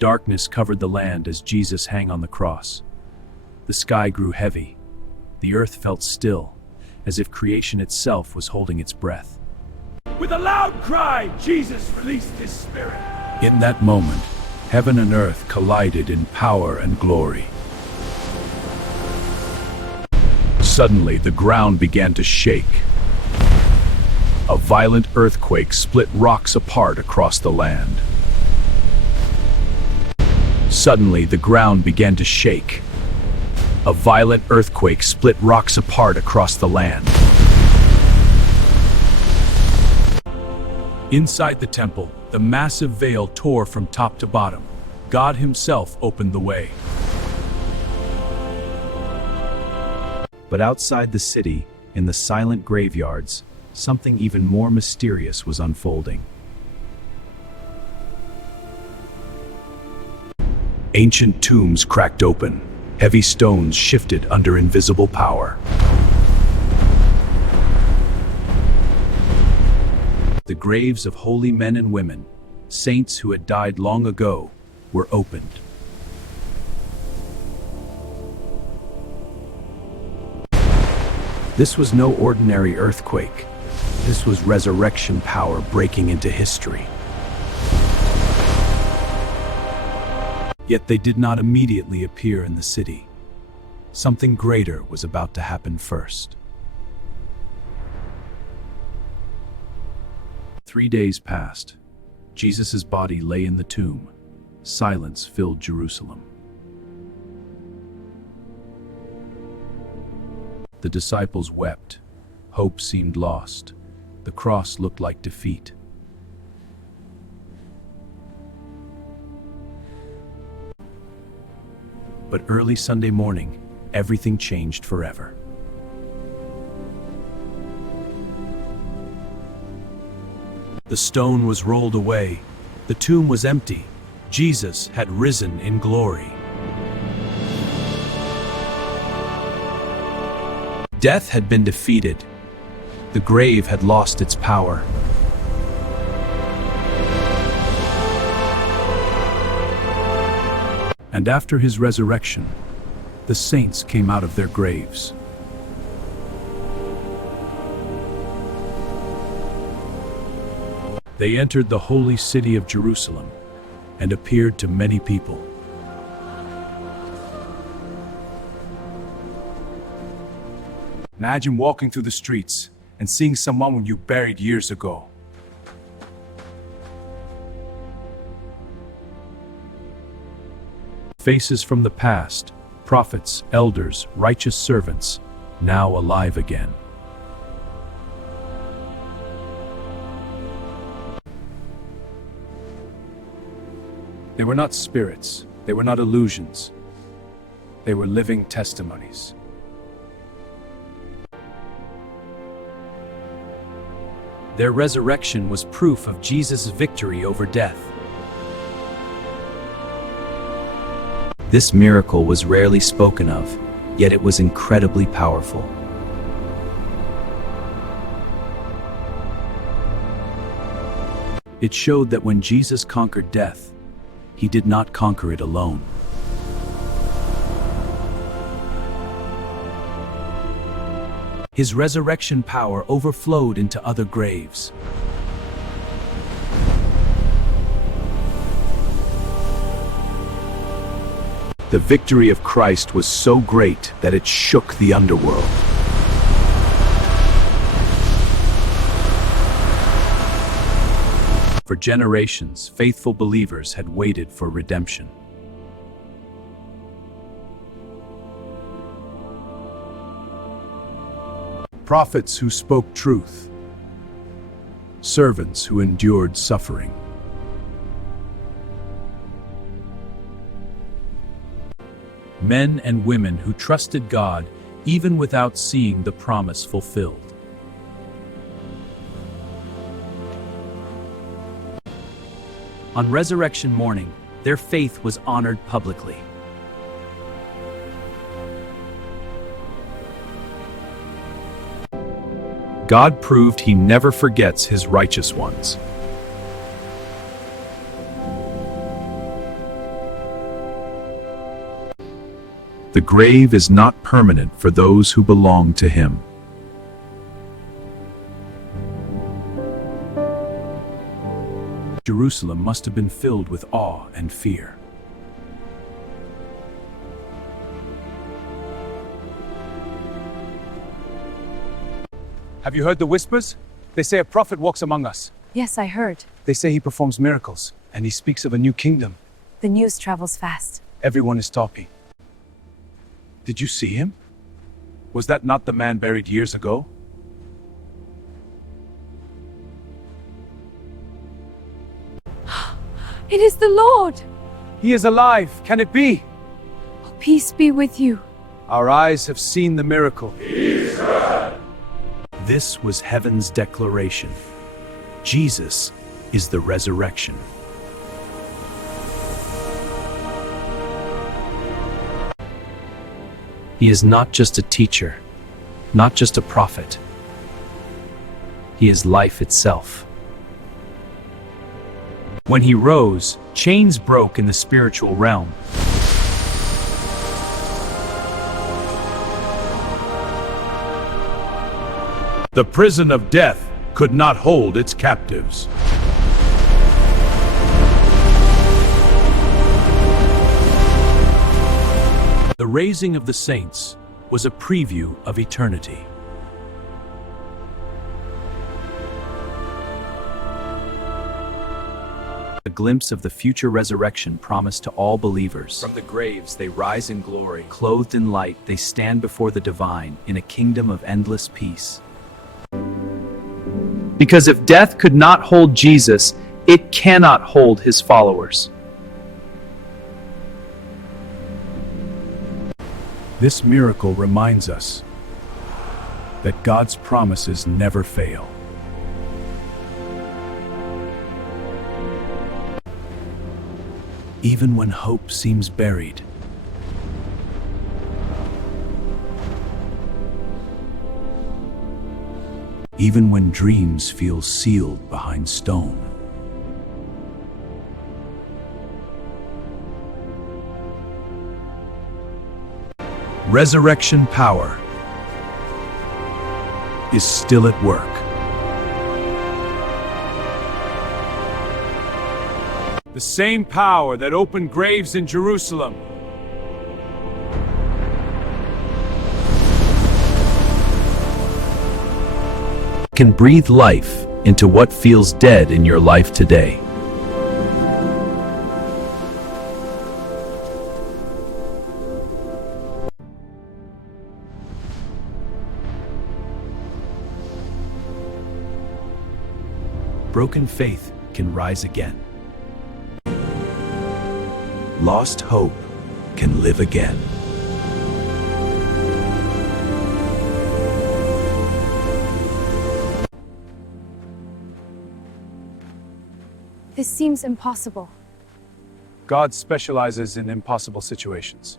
Darkness covered the land as Jesus hung on the cross. The sky grew heavy. The earth felt still, as if creation itself was holding its breath. With a loud cry, Jesus released his spirit. In that moment, heaven and earth collided in power and glory. Suddenly, the ground began to shake. A violent earthquake split rocks apart across the land. Suddenly, the ground began to shake. A violent earthquake split rocks apart across the land. Inside the temple, the massive veil tore from top to bottom. God Himself opened the way. But outside the city, in the silent graveyards, something even more mysterious was unfolding. Ancient tombs cracked open. Heavy stones shifted under invisible power. The graves of holy men and women, saints who had died long ago, were opened. This was no ordinary earthquake. This was resurrection power breaking into history. Yet they did not immediately appear in the city. Something greater was about to happen first. 3 days passed. Jesus' body lay in the tomb. Silence filled Jerusalem. The disciples wept. Hope seemed lost. The cross looked like defeat. But early Sunday morning, everything changed forever. The stone was rolled away. The tomb was empty. Jesus had risen in glory. Death had been defeated. The grave had lost its power. And after His resurrection, the saints came out of their graves. They entered the holy city of Jerusalem and appeared to many people. Imagine walking through the streets and seeing someone you buried years ago. Faces from the past, prophets, elders, righteous servants, now alive again. They were not spirits, they were not illusions. They were living testimonies. Their resurrection was proof of Jesus' victory over death. This miracle was rarely spoken of, yet it was incredibly powerful. It showed that when Jesus conquered death, He did not conquer it alone. His resurrection power overflowed into other graves. The victory of Christ was so great that it shook the underworld. For generations, faithful believers had waited for redemption. Prophets who spoke truth, servants who endured suffering. Men and women who trusted God even without seeing the promise fulfilled. On resurrection morning, their faith was honored publicly. God proved He never forgets His righteous ones. The grave is not permanent for those who belong to him. Jerusalem must have been filled with awe and fear. Have you heard the whispers? They say a prophet walks among us. Yes, I heard. They say he performs miracles, and he speaks of a new kingdom. The news travels fast. Everyone is talking. Did you see him? Was that not the man buried years ago? It is the Lord! He is alive! Can it be? Oh, peace be with you. Our eyes have seen the miracle. This was heaven's declaration. Jesus is the resurrection. He is not just a teacher, not just a prophet. He is life itself. When he rose, chains broke in the spiritual realm. The prison of death could not hold its captives. The raising of the saints was a preview of eternity. A glimpse of the future resurrection promised to all believers. From the graves they rise in glory. Clothed in light, they stand before the divine in a kingdom of endless peace. Because if death could not hold Jesus, it cannot hold his followers. This miracle reminds us that God's promises never fail. Even when hope seems buried, even when dreams feel sealed behind stone, resurrection power is still at work. The same power that opened graves in Jerusalem can breathe life into what feels dead in your life today. Broken faith can rise again. Lost hope can live again. This seems impossible. God specializes in impossible situations.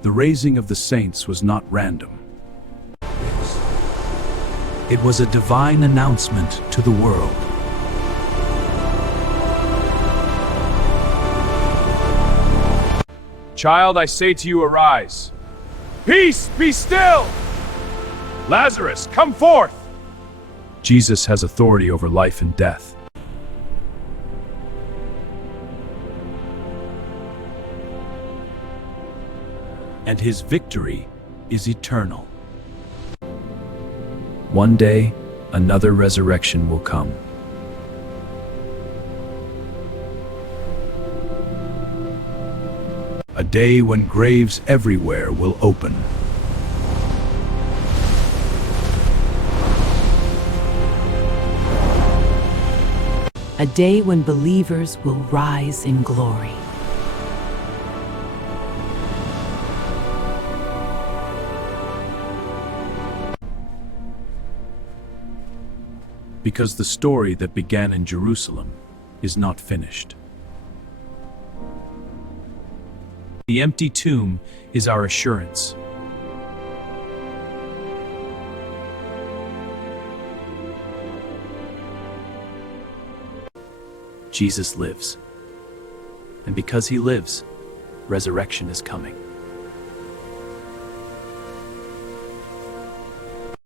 The raising of the saints was not random. It was a divine announcement to the world. Child, I say to you, arise. Peace, be still! Lazarus, come forth! Jesus has authority over life and death. And his victory is eternal. One day, another resurrection will come. A day when graves everywhere will open. A day when believers will rise in glory. Because the story that began in Jerusalem is not finished. The empty tomb is our assurance. Jesus lives. And because he lives, resurrection is coming.